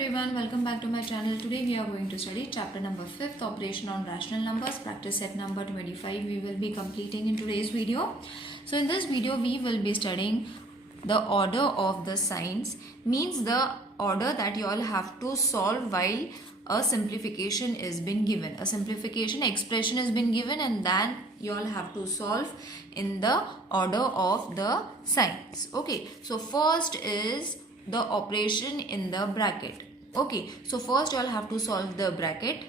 everyone, welcome back to my channel. Today we are going to study chapter number 5th, operation on rational numbers, practice set number 25. We will be completing in today's video. So in this video we will be studying the order of the signs, means the order that you all have to solve while a simplification is been given. A simplification expression has been given and then you all have to solve in the order of the signs. Okay, so first is the operation in the bracket. Okay, so first you all have to solve the bracket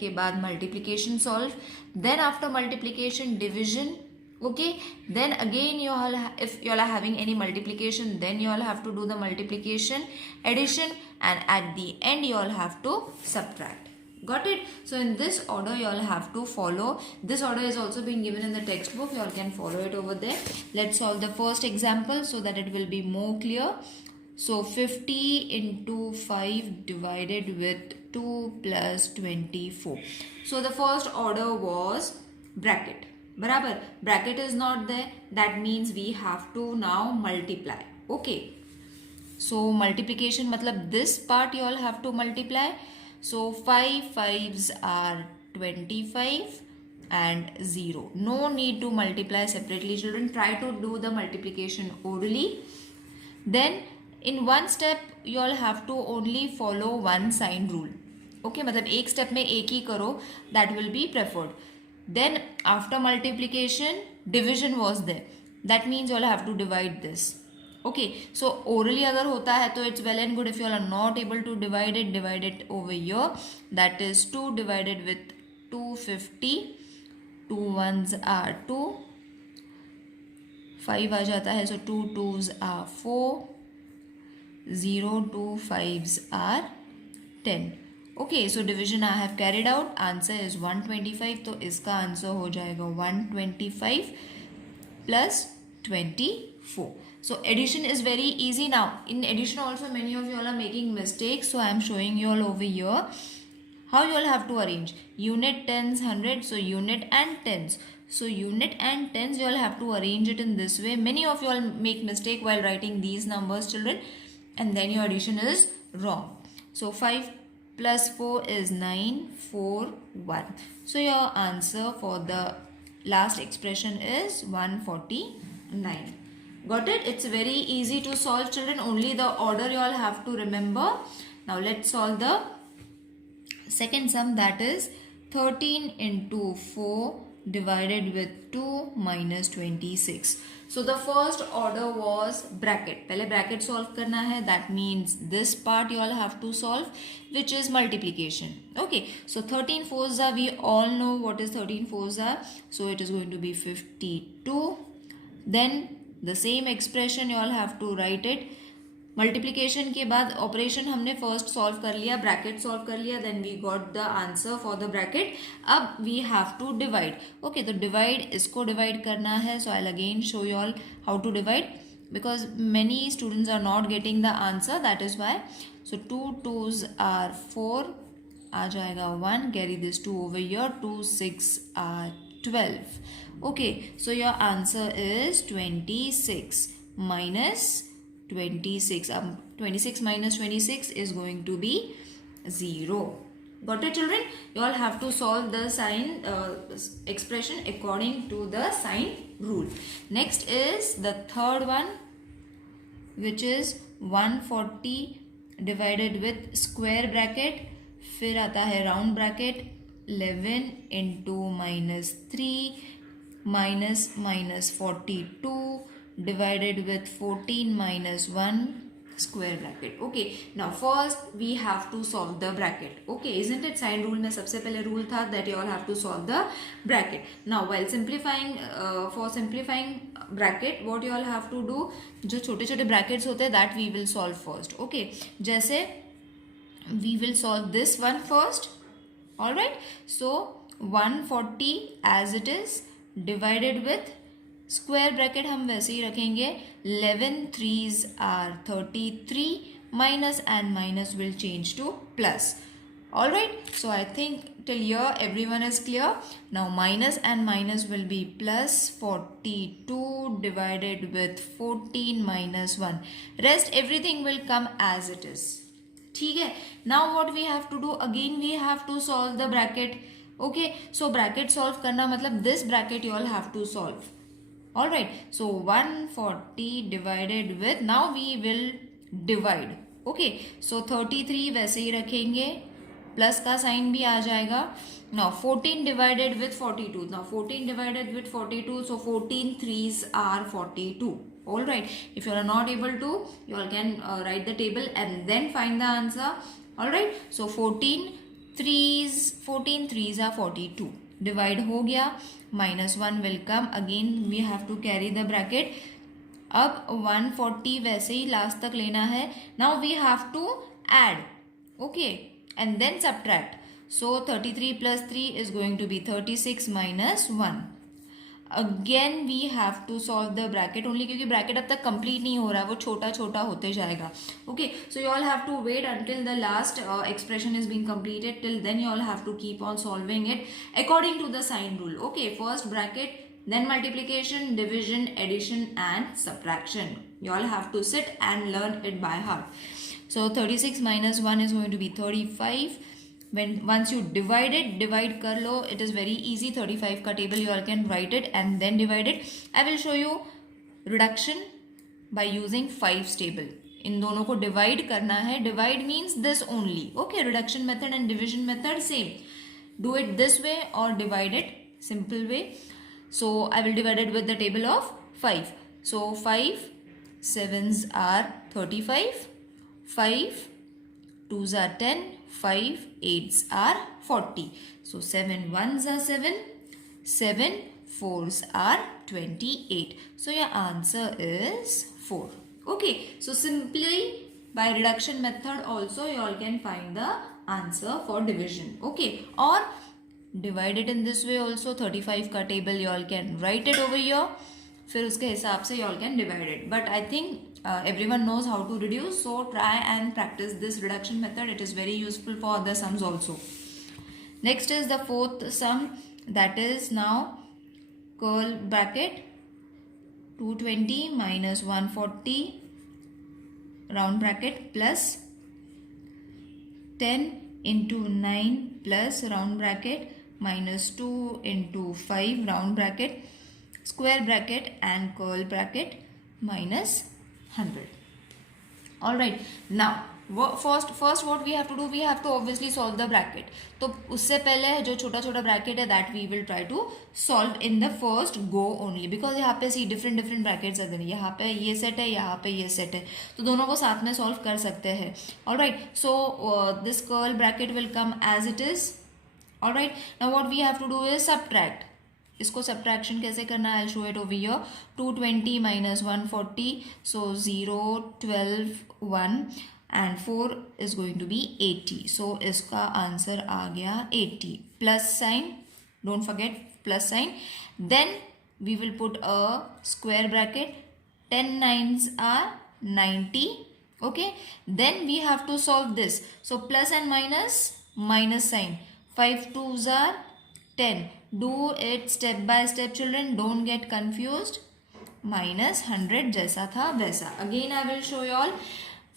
के बाद multiplication solve, then after multiplication division. Okay, then again you all if you all are having any multiplication, then you all have to do the multiplication, addition, and at the end you all have to subtract. Got it? So in this order you all have to follow. This order is also being given in the textbook. You all can follow it over there. Let's solve the first example so that it will be more clear. So 50 into 5 divided with 2 plus 24. So the first order was bracket. Barabar. Bracket is not there. That means we have to now multiply. Okay. So multiplication matlab this part you all have to multiply. So 5 5s are 25 and 0. No need to multiply separately, children. Try to do the multiplication orally. Then in one step you all have to only follow one sign rule. Okay, मतलब एक step में एक ही करो, that will be preferred. Then after multiplication division was there. That means you all have to divide this. Okay, so orally अगर होता है तो it's well and good. If you all are not able to divide it over here. That is 2 divided with 250. 2 ones are 2. 5 आ जाता है, so 2 2s are 4. 0 2 5s are 10. Okay, so division I have carried out. Answer is 125. तो इसका answer हो जाएगा 125 plus 24. So addition is very easy now. In addition also many of you all are making mistakes. So I am showing you all over here how you all have to arrange. Unit, tens, hundred. So unit and tens. So unit and tens you all have to arrange it in this way. Many of you all make mistake while writing these numbers, children. And then your addition is wrong. So 5 plus 4 is 9, 4, 1. So your answer for the last expression is 149. Got it? It's very easy to solve, children. Only the order you all have to remember. Now let's solve the second sum, that is 13 into 4 divided with 2 minus 26. So the first order was bracket. पहले bracket solve करना है. That means this part you all have to solve, which is multiplication. Okay. So 13 fours are, we all know what is 13 fours are. So it is going to be 52. Then the same expression you all have to write it. Multiplication के बाद operation हमने first solve कर लिया, bracket solve कर लिया, then we got the answer for the bracket. अब we have to divide. Okay, तो divide, इसको डिवाइड करना है. So I will again show you all how to divide because many students are not getting the answer, that is why. So 2 2s are 4, आ जाएगा 1, carry this 2 over here, 2 6 are 12. Okay, so your answer is 26 minus 26. 26 minus 26 is going to be 0. Got it, children? You all have to solve the sign expression according to the sign rule. Next is the third one, which is 140 divided with square bracket. फिर आता है round bracket. 11 into minus 3 minus 42 divided with 14 minus 1 square bracket. Okay, now first we have to solve the bracket. Okay, isn't it? Sign rule में सबसे पहले rule था that you all have to solve the bracket. Now while simplifying, for simplifying bracket, what you all have to do, जो छोटे छोटे brackets होते हैं that we will solve first. Okay, जैसे we will solve this one first. Alright, so 140 as it is divided with square bracket हम वैसे ही रखेंगे. 11 3s are 33. Minus and minus will change two plus. All right, so I think till here everyone is clear. Now minus and minus will be plus 42 divided with 14 minus 1. Rest everything will come as it is. ठीक है. Now what we have to do, again we have to solve the bracket. Okay, so bracket solve करना मतलब this bracket you all have to solve. All right, so 140 divided with, now we will divide. Okay, so 33 वैसे ही रखेंगे, plus का sign भी आ जाएगा. Now 14 divided with 42. Now 14 divided with 42, so 14 threes are 42. All right, if you are not able to, you all can write the table and then find the answer. All right, so 14 threes are 42. Divide हो गया, -1 will come. Again we have to carry the bracket. अब 140 वैसे ही last तक लेना है. Now we have to add, okay, and then subtract. So 33 plus 3 is going to be 36 minus 1. Again we have to solve the bracket only, क्योंकि bracket अब तक complete नहीं हो रहा, वो छोटा छोटा होते जाएगा. Okay, so you all have to wait until the last expression is being completed. Till then you all have to keep on solving it according to the sign rule. Okay, first bracket, then multiplication, division, addition and subtraction. You all have to sit and learn it by heart. So 36 minus 1 is going to be 35. Once you divide it, divide कर लो, it is very easy. 35 का table you all can write it and then divide it. I will show you reduction by using 5's table. इन दोनों को divide करना है. Divide means this only. Okay, reduction method and division method same. Do it this way or divide it simple way. So I will divide it with the table of 5. So 5 7s are 35, 5 2s are 10, 5 8s are 40. So 7 1s are 7, 7 4s are 28. So your answer is 4. Okay, so simply by reduction method also you all can find the answer for division. Okay, or divide it in this way also. 35 का table you all can write it over here, फिर उसके हिसाब से you all can divide it. But I think everyone knows how to reduce, so try and practice this reduction method. It is very useful for other sums also. Next is the fourth sum, that is now curl bracket 220 minus 140 round bracket plus 10 into 9 plus round bracket minus 2 into 5 round bracket square bracket and curl bracket minus 100. All right, now first what we have to do, we have to obviously solve the bracket. तो उससे पहले जो छोटा छोटा bracket है that we will try to solve in the first go only, because यहाँ पे see different brackets are there. यहाँ पे ये set है, यहाँ पे ये set है, तो दोनों को साथ में solve कर सकते हैं. All right, so this curl bracket will come as it is. All right, now what we have to do is subtract. इसको subtraction कैसे करना है, I'll show it over here. 220 minus 140, so 0 12 1 and 4 is going to be 80. So इसका answer आ गया 80. Plus sign, don't forget plus sign. Then we will put a square bracket. 10 9s are 90. Okay, then we have to solve this. So plus and minus sign. 5 2s are 10. Do it step by step children, don't get confused. Minus 100 जैसा था वैसा. Again I will show you all.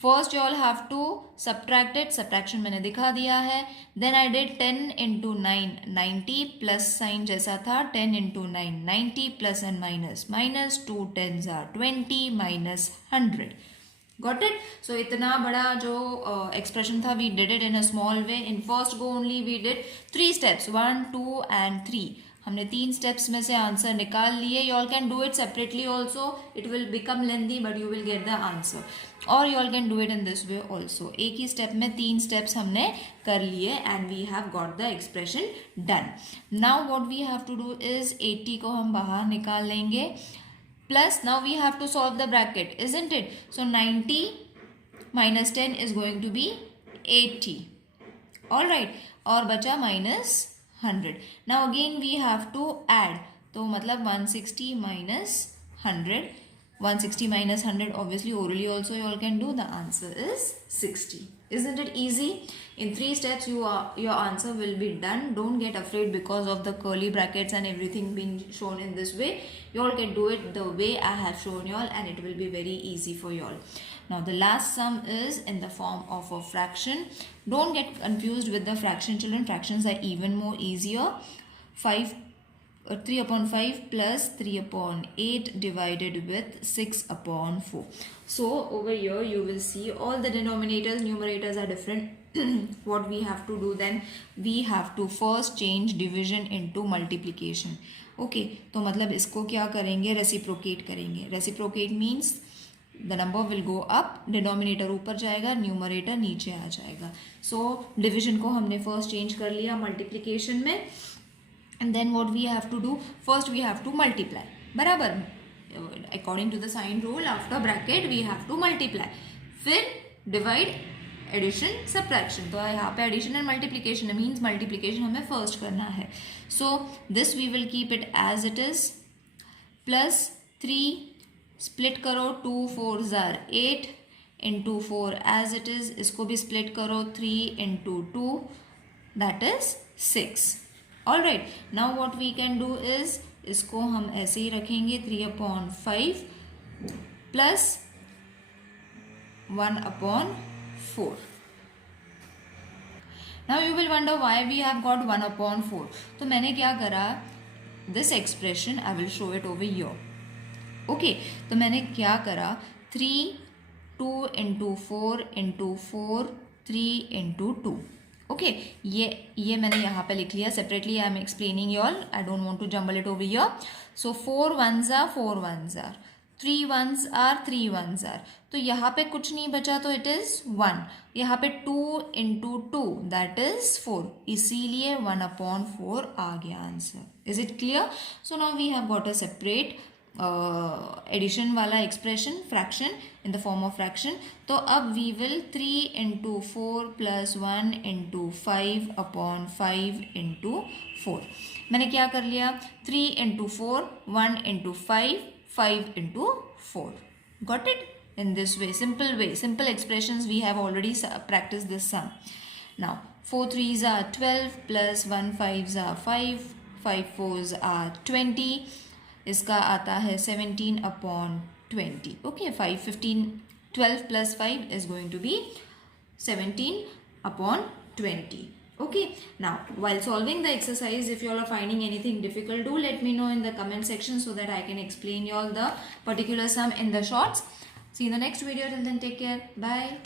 First you all have to subtract it. Subtraction मैंने दिखा दिया है. Then I did 10 into 9 90 plus sign जैसा था. 10 into 9 90 plus and minus 2 10s are 20 minus 100. Got it? So इतना बड़ा जो expression था, we did it in a small way. In first go only we did 3 steps, 1 2 and 3. हमने 3 steps में से answer निकाल लिए. You all can do it separately also. It will become lengthy but you will get the answer. Or you all can do it in this way also. एक ही step में 3 steps हमने कर लिए and we have got the expression done. Now what we have to do is 80 को हम बाहर निकाल लेंगे. Plus now we have to solve the bracket, isn't it? So 90 minus 10 is going to be 80. All right, और बचा minus 100. Now again we have to add. तो मतलब 160 minus 100. 160 minus 100 obviously orally also you all can do. The answer is 60. Isn't it easy? In 3 steps, your answer will be done. Don't get afraid because of the curly brackets and everything being shown in this way. You all can do it the way I have shown you all, and it will be very easy for you all. Now the last sum is in the form of a fraction. Don't get confused with the fraction, children. Fractions are even more easier. 3 upon 5 plus 3 upon 8 divided with 6 upon 4. So over here you will see all the denominators, numerators are different. What we have to do then, we have to first change division into multiplication. Okay, तो मतलब इसको क्या करेंगे, reciprocate करेंगे. Reciprocate means the number will go up, denominator ऊपर जाएगा, numerator नीचे आ जाएगा. So division को हमने first change कर लिया multiplication में. And then what we have to do, first we have to multiply. बराबर, according to the sign rule, after bracket we have to multiply. फिर divide, addition, subtraction. तो यहाँ पे addition and multiplication means multiplication हमें first करना है. So this we will keep it as it is. Plus 3 split करो, 2 4s are 8 into 4 as it is. इसको भी split करो, 3 into 2 that is 6. Alright, now what we can do is इसको हम ऐसे ही रखेंगे 3 upon 5 plus 1 upon 4. Now you will wonder why we have got 1 upon 4. तो मैंने क्या करा, this expression I will show it over here. Okay, तो मैंने क्या करा, 3 2 into 4 into 4 3 into 2. ओके, ये मैंने यहाँ पे लिख लिया separately. I am explaining you all, I don't want to jumble it over here. So 4 1s are 4 1s are, 3 1s are 3 1s are. तो यहाँ पे कुछ नहीं बचा तो इट इज 1. यहाँ पे 2 into 2 दैट इज 4, इसीलिए 1 upon 4 आ गया answer. Is it clear? So now we have got a separate addition वाला expression, fraction in the form of fraction. तो अब we will 3 into 4 plus 1 into 5 upon 5 into 4. मैंने क्या कर लिया, 3 into 4 1 into 5 5 into 4. Got it? In this way, simple expressions we have already practiced this sum. Now 4 3s are 12 plus 1 5s are 5 5 4s are 20. इसका आता है 17 upon 20. Okay, 5 15 12 plus 5 is going to be 17 upon 20. Okay, now while solving the exercise, if you all are finding anything difficult, do let me know in the comment section so that I can explain you all the particular sum in the shorts. See you in the next video. Till then, take care. Bye.